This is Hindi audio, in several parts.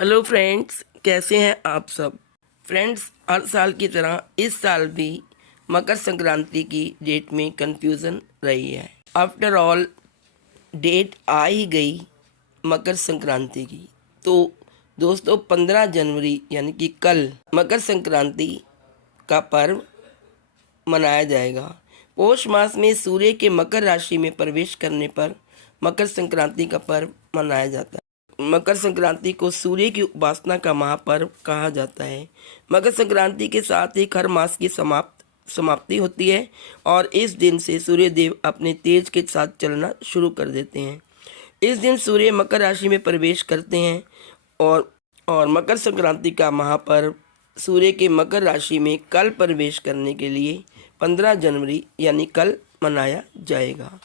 हेलो फ्रेंड्स, कैसे हैं आप सब। फ्रेंड्स, हर साल की तरह इस साल भी मकर संक्रांति की डेट में कंफ्यूजन रही है। आफ्टर ऑल डेट आ ही गई मकर संक्रांति की। तो दोस्तों, 15 जनवरी यानी कि कल मकर संक्रांति का पर्व मनाया जाएगा। पौष मास में सूर्य के मकर राशि में प्रवेश करने पर मकर संक्रांति का पर्व मनाया जाता है। मकर संक्रांति को सूर्य की उपासना का महापर्व कहा जाता है। मकर संक्रांति के साथ ही हर मास की समाप्ति होती है और इस दिन से सूर्य देव अपने तेज के साथ चलना शुरू कर देते हैं। इस दिन सूर्य मकर राशि में प्रवेश करते हैं और मकर संक्रांति का महापर्व सूर्य के मकर राशि में कल प्रवेश करने के लिए 15 जनवरी यानी कल मनाया जाएगा।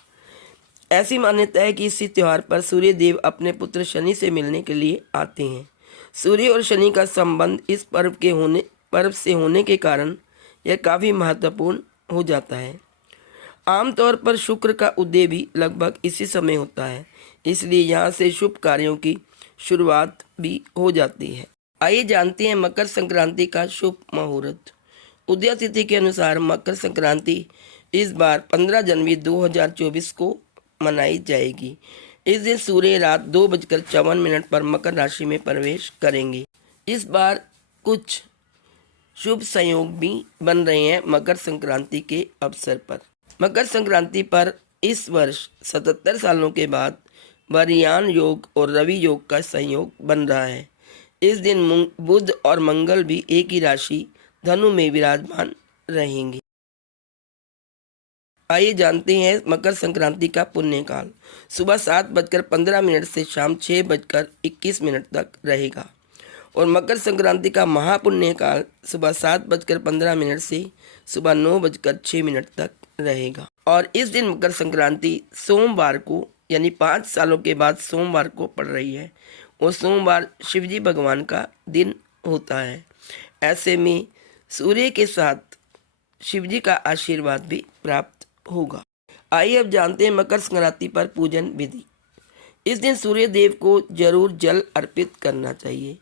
ऐसी मान्यता है कि इसी त्यौहार पर सूर्य देव अपने पुत्र शनि से मिलने के लिए आते हैं। सूर्य और शनि का संबंध इस पर्व से होने के कारण यह काफ़ी महत्वपूर्ण हो जाता है। आमतौर पर शुक्र का उदय भी लगभग इसी समय होता है, इसलिए यहाँ से शुभ कार्यों की शुरुआत भी हो जाती है। आइए जानते हैं मकर संक्रांति का शुभ मुहूर्त। उदय तिथि के अनुसार मकर संक्रांति इस बार 15 जनवरी 2024 को मनाई जाएगी। इस दिन सूर्य रात 2:54 पर मकर राशि में प्रवेश करेंगे। इस बार कुछ शुभ संयोग भी बन रहे हैं मकर संक्रांति के अवसर पर। मकर संक्रांति पर इस वर्ष 77 सालों के बाद वरियान योग और रवि योग का संयोग बन रहा है। इस दिन बुध और मंगल भी एक ही राशि धनु में विराजमान रहेंगे। आइए जानते हैं मकर संक्रांति का पुण्यकाल। सुबह 7:15 से शाम 6:21 तक रहेगा और मकर संक्रांति का महापुण्यकाल सुबह 7:15 से सुबह 9:06 तक रहेगा। और इस दिन मकर संक्रांति सोमवार को यानी 5 सालों के बाद सोमवार को पड़ रही है और सोमवार शिवजी भगवान का दिन होता है। ऐसे में सूर्य के साथ शिवजी का आशीर्वाद भी प्राप्त होगा। आइए अब जानते हैं मकर संक्रांति पर पूजन विधि। इस दिन सूर्य देव को जरूर जल अर्पित करना चाहिए।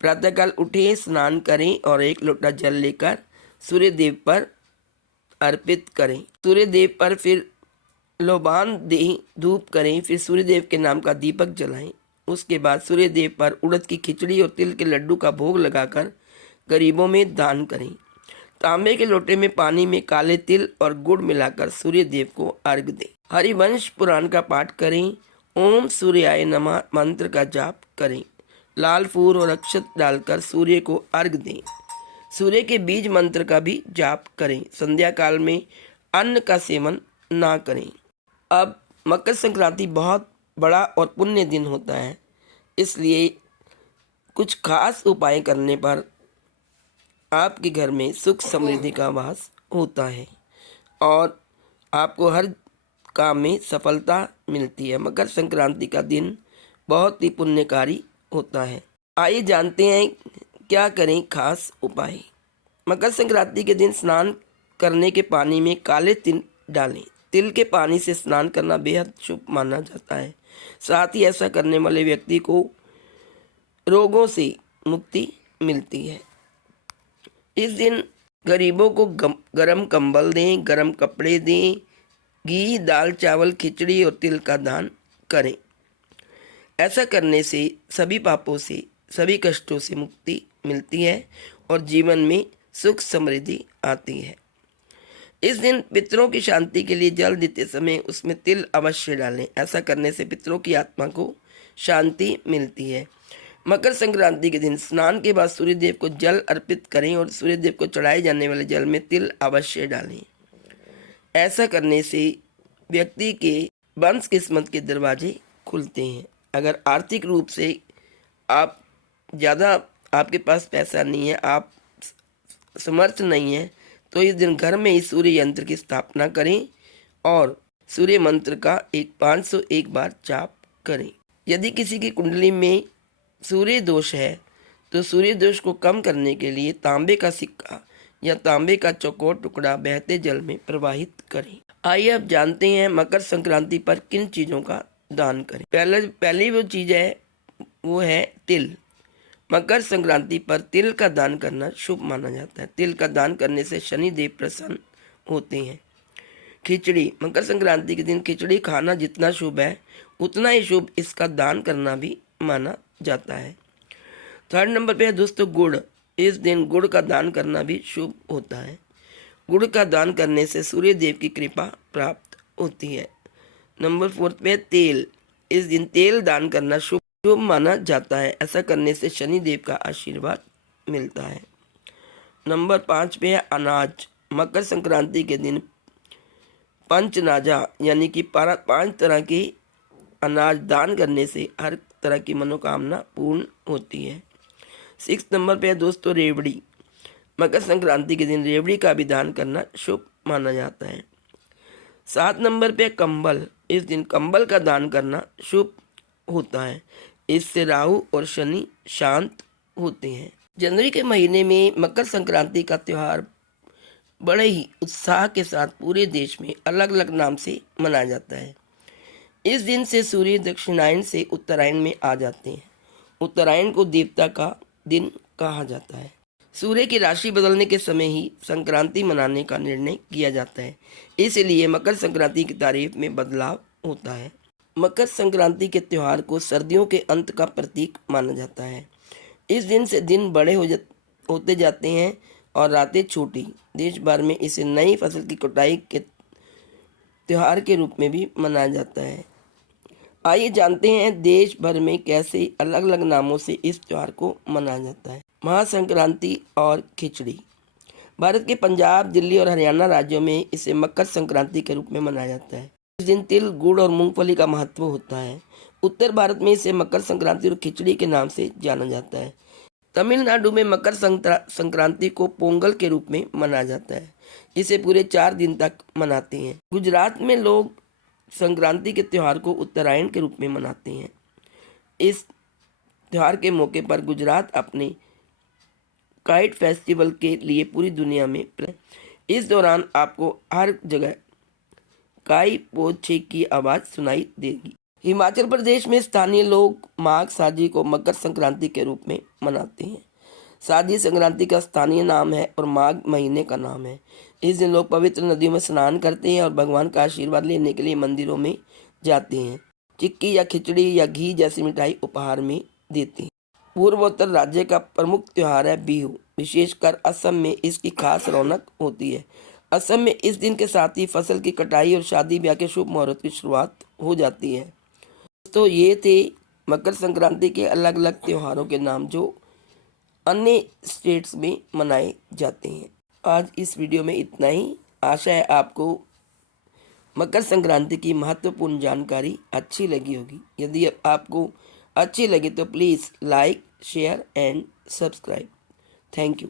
प्रातःकाल उठें, स्नान करें और 1 लोटा जल लेकर सूर्य देव पर अर्पित करें। सूर्य देव पर फिर लोबान दें, धूप करें, फिर सूर्य देव के नाम का दीपक जलाएं। उसके बाद सूर्य देव पर उड़द की खिचड़ी और तिल के लड्डू का भोग लगाकर गरीबों में दान करें। तांबे के लोटे में पानी में काले तिल और गुड़ मिलाकर सूर्य देव को अर्घ दें। हरिवंश पुराण का पाठ करें। ओम सूर्याय नमः मंत्र का जाप करें। लाल फूल और अक्षत डालकर सूर्य को अर्घ दें। सूर्य के बीज मंत्र का भी जाप करें। संध्या काल में अन्न का सेवन ना करें। अब मकर संक्रांति बहुत बड़ा और पुण्य दिन होता है, इसलिए कुछ खास उपाय करने पर आपके घर में सुख समृद्धि का वास होता है और आपको हर काम में सफलता मिलती है। मकर संक्रांति का दिन बहुत ही पुण्यकारी होता है। आइए जानते हैं क्या करें खास उपाय। मकर संक्रांति के दिन स्नान करने के पानी में काले तिल डालें। तिल के पानी से स्नान करना बेहद शुभ माना जाता है। साथ ही ऐसा करने वाले व्यक्ति को रोगों से मुक्ति मिलती है। इस दिन गरीबों को गरम कंबल दें, गरम कपड़े दें, घी, दाल, चावल, खिचड़ी और तिल का दान करें। ऐसा करने से सभी पापों से, सभी कष्टों से मुक्ति मिलती है और जीवन में सुख समृद्धि आती है। इस दिन पितरों की शांति के लिए जल देते समय उसमें तिल अवश्य डालें। ऐसा करने से पितरों की आत्मा को शांति मिलती है। मकर संक्रांति के दिन स्नान के बाद सूर्य देव को जल अर्पित करें और सूर्य देव को चढ़ाए जाने वाले जल में तिल अवश्य डालें। ऐसा करने से व्यक्ति के वंश किस्मत के दरवाजे खुलते हैं। अगर आर्थिक रूप से आपके पास पैसा नहीं है, आप समर्थ नहीं है, तो इस दिन घर में ही सूर्य यंत्र की स्थापना करें और सूर्य मंत्र का 501 बार जाप करें। यदि किसी की कुंडली में सूर्य दोष है तो सूर्य दोष को कम करने के लिए तांबे का सिक्का या तांबे का चौकोर टुकड़ा बहते जल में प्रवाहित करें। आइए अब जानते हैं मकर संक्रांति पर किन चीज़ों का दान करें। पहली वो चीज़ है वो है तिल। मकर संक्रांति पर तिल का दान करना शुभ माना जाता है। तिल का दान करने से शनिदेव प्रसन्न होते हैं। खिचड़ी, मकर संक्रांति के दिन खिचड़ी खाना जितना शुभ है उतना ही शुभ इसका दान करना भी माना जाता है। थर्ड नंबर पे है दोस्तों गुड़। इस दिन गुड़ का दान करना भी शुभ होता है। गुड़ का दान करने से सूर्य देव की कृपा प्राप्त होती है। नंबर फोर्थ पे है तेल। इस दिन तेल दान करना शुभ माना जाता है। ऐसा करने से शनि देव का आशीर्वाद मिलता है। नंबर 5 पे है अनाज। मकर संक्रांति के दिन पंचनाजा यानी कि 5 तरह की अनाज दान करने से हर तरह की मनोकामना पूर्ण होती है। 6 नंबर पे है दोस्तों रेवड़ी। मकर संक्रांति के दिन रेवड़ी का भी दान करना शुभ माना जाता है। 7 नंबर पे कंबल। इस दिन कंबल का दान करना शुभ होता है। इससे राहु और शनि शांत होते हैं। जनवरी के महीने में मकर संक्रांति का त्यौहार बड़े ही उत्साह के साथ पूरे देश में अलग अलग नाम से मनाया जाता है। इस दिन से सूर्य दक्षिणायन से उत्तरायण में आ जाते हैं। उत्तरायण को देवता का दिन कहा जाता है। सूर्य की राशि बदलने के समय ही संक्रांति मनाने का निर्णय किया जाता है। इसलिए मकर संक्रांति की तारीख में बदलाव होता है। मकर संक्रांति के त्यौहार को सर्दियों के अंत का प्रतीक माना जाता है। इस दिन से दिन बड़े होते जाते हैं और रातें छोटी। देश भर में इसे नई फसल की कटाई के त्यौहार के रूप में भी मनाया जाता है। आइए जानते हैं देश भर में कैसे अलग अलग नामों से इस त्यौहार को मनाया जाता है। महासंक्रांति और खिचड़ी। भारत के पंजाब, दिल्ली और हरियाणा राज्यों में इसे मकर संक्रांति के रूप में मनाया जाता है। इस दिन तिल, गुड़ और मूंगफली का महत्व होता है। उत्तर भारत में इसे मकर संक्रांति और खिचड़ी के नाम से जाना जाता है। तमिलनाडु में मकर संक्रांति को पोंगल के रूप में मनाया जाता है। इसे पूरे 4 दिन तक मनाते हैं। गुजरात में लोग संक्रांति के त्यौहार को उत्तरायण के रूप में मनाते हैं। इस त्यौहार के मौके पर गुजरात अपने काइट फेस्टिवल के लिए पूरी दुनिया में इस दौरान आपको हर जगह काई पोछे की आवाज़ सुनाई देगी। हिमाचल प्रदेश में स्थानीय लोग माघ साजी को मकर संक्रांति के रूप में मनाते हैं। साजी संक्रांति का स्थानीय नाम है और माघ महीने का नाम है। इस दिन लोग पवित्र नदियों में स्नान करते हैं और भगवान का आशीर्वाद लेने के लिए मंदिरों में जाते हैं। चिक्की या खिचड़ी या घी जैसी मिठाई उपहार में देते हैं। पूर्वोत्तर राज्य का प्रमुख त्यौहार है बिहू। विशेषकर असम में इसकी खास रौनक होती है। असम में इस दिन के साथ ही फसल की कटाई और शादी ब्याह के शुभ मुहूर्त की शुरुआत हो जाती है। तो ये थे मकर संक्रांति के अलग अलग त्योहारों के नाम जो अन्य स्टेट्स में मनाए जाते हैं। आज इस वीडियो में इतना ही। आशा है आपको मकर संक्रांति की महत्वपूर्ण जानकारी अच्छी लगी होगी। यदि आपको अच्छी लगी तो please like, share and subscribe. Thank you.